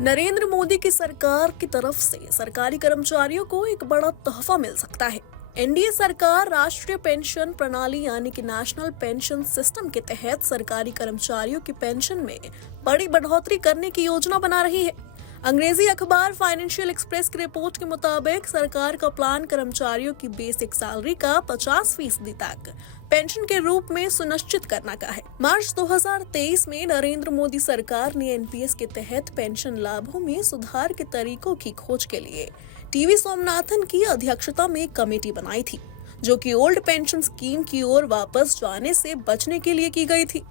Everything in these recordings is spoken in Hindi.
नरेंद्र मोदी की सरकार की तरफ से सरकारी कर्मचारियों को एक बड़ा तोहफा मिल सकता है। एनडीए सरकार राष्ट्रीय पेंशन प्रणाली यानी कि नेशनल पेंशन सिस्टम के तहत सरकारी कर्मचारियों की पेंशन में बड़ी बढ़ोतरी करने की योजना बना रही है। अंग्रेजी अखबार फाइनेंशियल एक्सप्रेस की रिपोर्ट के मुताबिक सरकार का प्लान कर्मचारियों की बेसिक सैलरी का 50% तक पेंशन के रूप में सुनिश्चित करने का है। मार्च 2023 में नरेंद्र मोदी सरकार ने एनपीएस के तहत पेंशन लाभों में सुधार के तरीकों की खोज के लिए टीवी सोमनाथन की अध्यक्षता में एक कमेटी बनाई थी, जो कि ओल्ड पेंशन स्कीम की ओर वापस जाने से बचने के लिए की गई थी।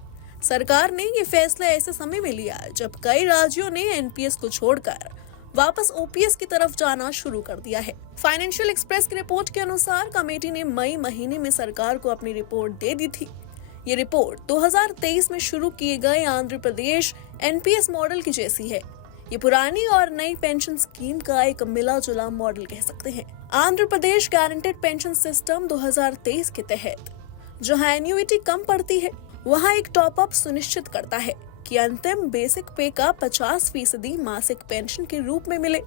सरकार ने ये फैसला ऐसे समय में लिया जब कई राज्यों ने एनपीएस को छोड़कर वापस ओपीएस की तरफ जाना शुरू कर दिया है। फाइनेंशियल एक्सप्रेस की रिपोर्ट के अनुसार कमेटी ने मई महीने में सरकार को अपनी रिपोर्ट दे दी थी। ये रिपोर्ट 2023 में शुरू किए गए आंध्र प्रदेश एनपीएस मॉडल की जैसी है। ये पुरानी और नई पेंशन स्कीम का एक मिला जुला मॉडल कह सकते हैं। Andhra Pradesh guaranteed pension system 2023 के तहत जहां एन्युइटी कम पड़ती है, वहां एक टॉप अप सुनिश्चित करता है कि अंतिम बेसिक पे का 50% मासिक पेंशन के रूप में मिले।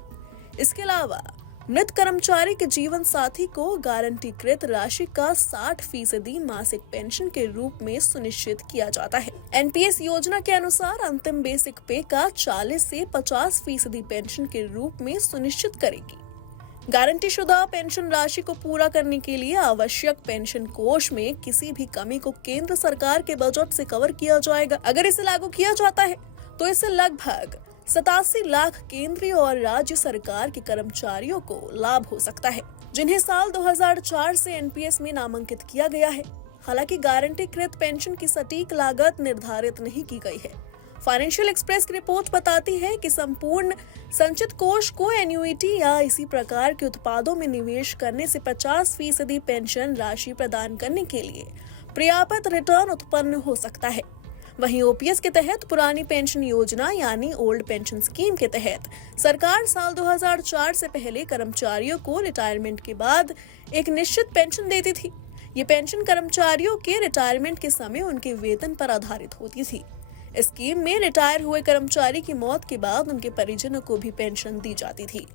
इसके अलावा मृत कर्मचारी के जीवन साथी को गारंटीकृत राशि का 60% मासिक पेंशन के रूप में सुनिश्चित किया जाता है। एनपीएस योजना के अनुसार अंतिम बेसिक पे का 40 से 50% पेंशन के रूप में सुनिश्चित करेगी। गारंटी शुदा पेंशन राशि को पूरा करने के लिए आवश्यक पेंशन कोष में किसी भी कमी को केंद्र सरकार के बजट से कवर किया जाएगा। अगर इसे लागू किया जाता है तो इससे लगभग 87 लाख केंद्रीय और राज्य सरकार के कर्मचारियों को लाभ हो सकता है, जिन्हें साल 2004 से एनपीएस में नामांकित किया गया है। हालांकि गारंटीकृत पेंशन की सटीक लागत निर्धारित नहीं की गई है। फाइनेंशियल एक्सप्रेस की रिपोर्ट बताती है कि संपूर्ण संचित कोष को एन्युइटी या इसी प्रकार के उत्पादों में निवेश करने से 50% पेंशन राशि प्रदान करने के लिए पर्याप्त रिटर्न उत्पन्न हो सकता है। वहीं ओपीएस के तहत पुरानी पेंशन योजना यानी ओल्ड पेंशन स्कीम के तहत सरकार साल 2004 से पहले कर्मचारियों को रिटायरमेंट के बाद एक निश्चित पेंशन देती थी। ये पेंशन कर्मचारियों के रिटायरमेंट के समय उनके वेतन पर आधारित होती थी। स्कीम में रिटायर हुए कर्मचारी की मौत के बाद उनके परिजनों को भी पेंशन दी जाती थी।